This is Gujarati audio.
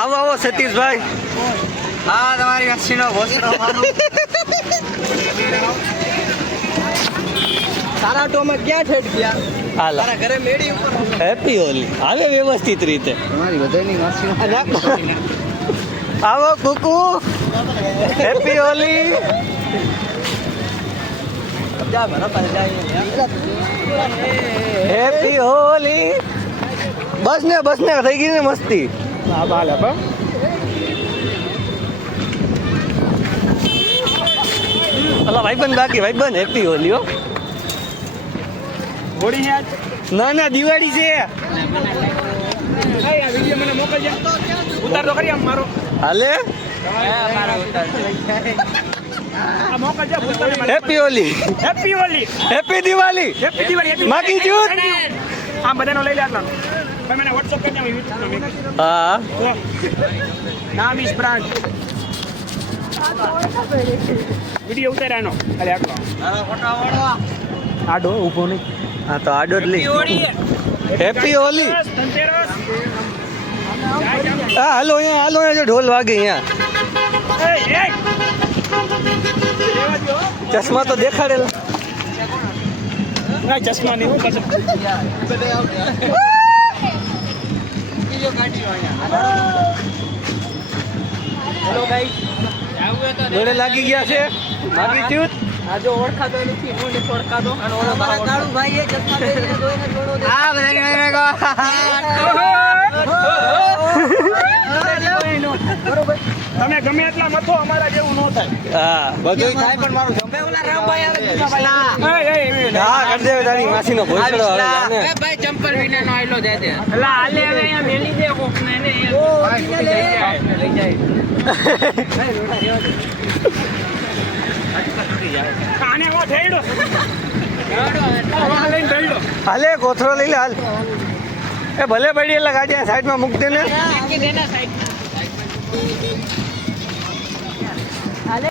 આવો આવો સતીશભાઈ. હા તમારી વાસીનો ભોસડો તારા ટોમાં ક્યાં ઠેઠ ગયા? હાલો તારા ઘરે મેડી ઉપર હેપી હોલી આવે વ્યવસ્થિત રીતે. તમારી બધાની વાસીનો આવો કુકુ હેપી હોલી. જા બરાબર જાય હેપી હોલી. બસ ને થઈ ગઈ ને મસ્તી. હા બાલે બા અલા ભાઈબંધ બાકી ભાઈબંધ હેપી હોલી હો. હોળી છે આજ ના દિવાળી છે. આ વિડિયો મને મોકલજે ઉતાર તો કરી આમ મારો હાલે આ મોકલજે ઉતાર મને happy Holi happy Holi happy Diwali happy Diwali માગી જૂથ. આ બધાનો લઈ લે આટલા ભાઈ મને WhatsApp કરી દે YouTube નો મેં હા નામ ઇસ બ્રાન્ડ વિડિયો ઉતાર્યાનો અરે આટલો ફોટા વાળો આડો ઊભો નહીં હા તો આડો જ લઈ. હેપી હોલી. ધનતેરસ હા હાલો અહીંયા જો ઢોલ વાગે અહીંયા. એ ચશ્મા તો દેખાડેલા. ના ચશ્મા નહીં હું પાછળ હેલો ગાઈસ જોડે લાગી ગયા છે માગી જૂથ. આ જો ઓળખાતો નથી હું નથી ઓળખાતો અને ઓળો મારા કાળુ ભાઈ એ ચશ્મા પહેરીને જોઈને છોડો દે આ બધાની મેરે કો બરોબર તમે ગમે એટલા મથો અમારા જેવું ન થાય હા બધું થાય પણ મારું જમે ઓલા રામભાઈ આવે હા કરી દે તારી માસીનો ભોસડો હવે જાને. ભાઈ ચંપલ વિના નો આયલો દે દે એલા આલે હવે અહીંયા મેલી દે કોક ને ને લઈ જાય આને ઓ ઠેડો લઈને ઠેડો હાલે કોથરો લઈ લે હાલ. એ ભલે પડી એટલે ગાડી સાઈડમાં મૂક દે ને. સાઈડ